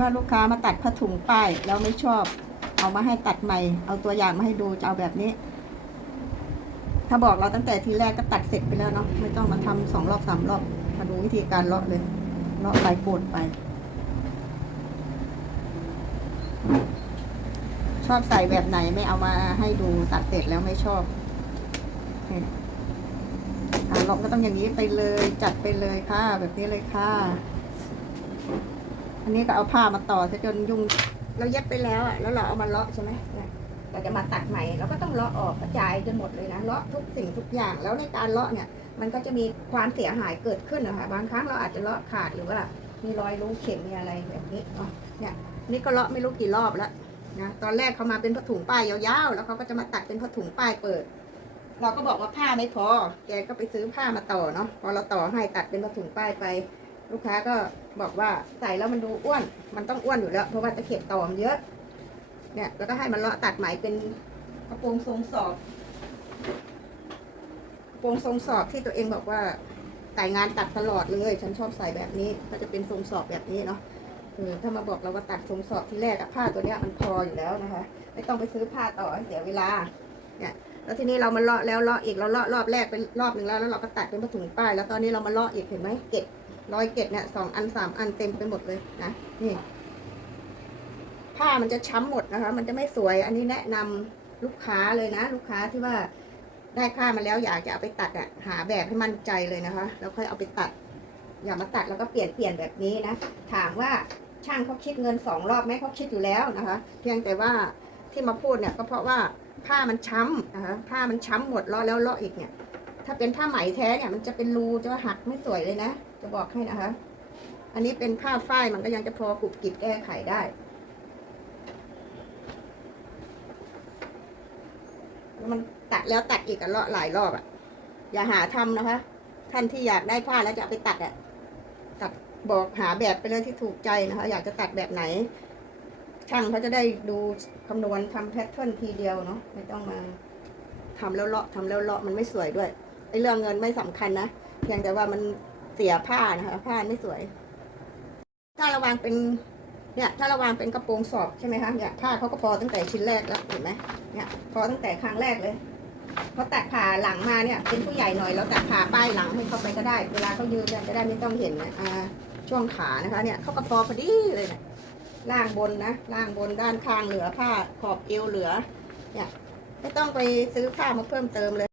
ว่าลูกค้ามาตัดผ้าถุงป้ายแล้วไม่ชอบ เอามาให้ตัดใหม่ เอาตัวอย่างมาให้ดูจะเอาแบบนี้ ถ้าบอกเราตั้งแต่ทีแรกก็ตัดเสร็จไปแล้วเนาะไม่ต้องมาทำสองรอบสามรอบมาดูวิธีการเลาะเลยเลาะไปปวดไป ชอบใส่แบบไหนไม่เอามาให้ดูตัดเสร็จแล้วไม่ชอบนี่อ่าเราก็ต้องอย่างนี้ไปเลยจัดไปเลยค่ะ แบบนี้เลยค่ะ อันนี้ก็เอาผ้ามาต่อซะจนยุ่ง เราเย็บไปแล้วอะ แล้วเราเอามาเลาะใช่ไหมเนี่ยเราจะมาตัดใหม่เราก็ต้องเลาะออกกระจายจนหมดเลยนะเลาะทุกสิ่งทุกอย่าง แล้วในการเลาะเนี่ย มันก็จะมีความเสียหายเกิดขึ้นนะคะบางครั้งเราอาจจะเลาะขาดหรือว่า มีรอยรูเข็มมีอะไรแบบนี้อ๋อเนี่ยนี่ก็เลาะไม่รู้กี่รอบแล้วนะตอนแรกเขามาเป็นผ้าถุงป้ายยาวๆ แล้วเขาก็จะมาตัดเป็นผ้าถุงป้ายเปิด เราก็บอกว่าผ้าไม่พอ แกก็ไปซื้อผ้ามาต่อเนาะพอเราต่อให้ตัดเป็นผ้าถุงป้ายไป ลูกค้าก็บอกว่าใส่แล้วมันดูอ้วน มันต้องอ้วนอยู่แล้ว เพราะว่าตะเข็บตอมเยอะ เนี่ยแล้วก็ให้มันเลาะตัดไหมเป็นกระโปรงทรงสอบกระโปรงทรงสอบที่ตัวเองบอกว่าใส่งานตัดตลอดเลย ฉันชอบใส่แบบนี้ ก็จะเป็นทรงสอบแบบนี้เนาะถ้ามาบอกเราว่าตัดทรงสอบที่แรกอะผ้าตัวเนี้ยมันพออยู่แล้วนะคะ ไม่ต้องไปซื้อผ้าต่อเสียเวลา เนี่ยแล้วทีนี้เรามาเลาะแล้วเลาะอีกเราเลาะรอบแรกเป็นรอบหนึ่งแล้วแล้วเราก็ตัดเป็นผ้าถุงป้าย แล้วตอนนี้เรามาเลาะอีกเห็นไหมเก็บ รอยเกล็ดเนี่ยสองอันสามอันเต็มไปหมดเลยนะนี่ผ้ามันจะช้ำหมดนะคะ มันจะไม่สวย อันนี้แนะนำลูกค้าเลยนะ ลูกค้าที่ว่าได้ผ้ามาแล้วอยากจะเอาไปตัดอะหาแบบให้มั่นใจเลยนะคะ แล้วค่อยเอาไปตัด อย่ามาตัดแล้วก็เปลี่ยนเปลี่ยนแบบนี้นะ ถามว่าช่างเขาคิดเงินสองรอบไหมเขาคิดอยู่แล้วนะคะ เพียงแต่ว่าที่มาพูดเนี่ยก็เพราะว่าผ้ามันช้ำนะคะผ้ามันช้ำหมดเลาะแล้วเลาะอีกเนี่ย ถ้าเป็นผ้าไหมแท้เนี่ยมันจะเป็นรูจะหักไม่สวยเลยนะ จะบอกให้นะคะ อันนี้เป็นผ้าฝ้ายมันก็ยังจะพอกรุบกริบแก้ไขได้แล้วมันตัดแล้วตัดอีกอะเลาะหลายรอบอะอย่าหาทำนะคะ ท่านที่อยากได้ผ้าแล้วจะไปตัดอะตัดบอกหาแบบไปเลยที่ถูกใจนะคะ อยากจะตัดแบบไหน ช่างเขาจะได้ดูคำนวณทำแพทเทิร์นทีเดียวเนาะ ไม่ต้องมาทำแล้วเลาะทำแล้วเลาะมันไม่สวยด้วยไอ้เรื่องเงินไม่สำคัญนะ เพียงแต่ว่ามัน สียผ้านะคะ ผ้าไม่สวย ถ้าระวางเป็น เนี่ย ถ้าระวางเป็นกระโปรงสอบใช่ไหมคะเนี่ยผ้าเขาก็พอตั้งแต่ชิ้นแรกแล้วเห็นไหมเนี่ย พอตั้งแต่ครั้งแรกเลยพอตัดผ่าหลังมาเนี่ย เป็นผู้ใหญ่หน่อยเราตัดผ่าป้ายหลังให้เขาไปก็ได้ เวลาเขายืนเนี่ยจะได้ไม่ต้องเห็นนะอ่าช่วงขานะคะเนี่ยเขาก็พอพอดีเลยเนี่ยล่างบนนะล่างบนด้านข้างเหลือผ้าขอบเอวเหลือ เนี่ยไม่ต้องไปซื้อผ้ามาเพิ่มเติมเลย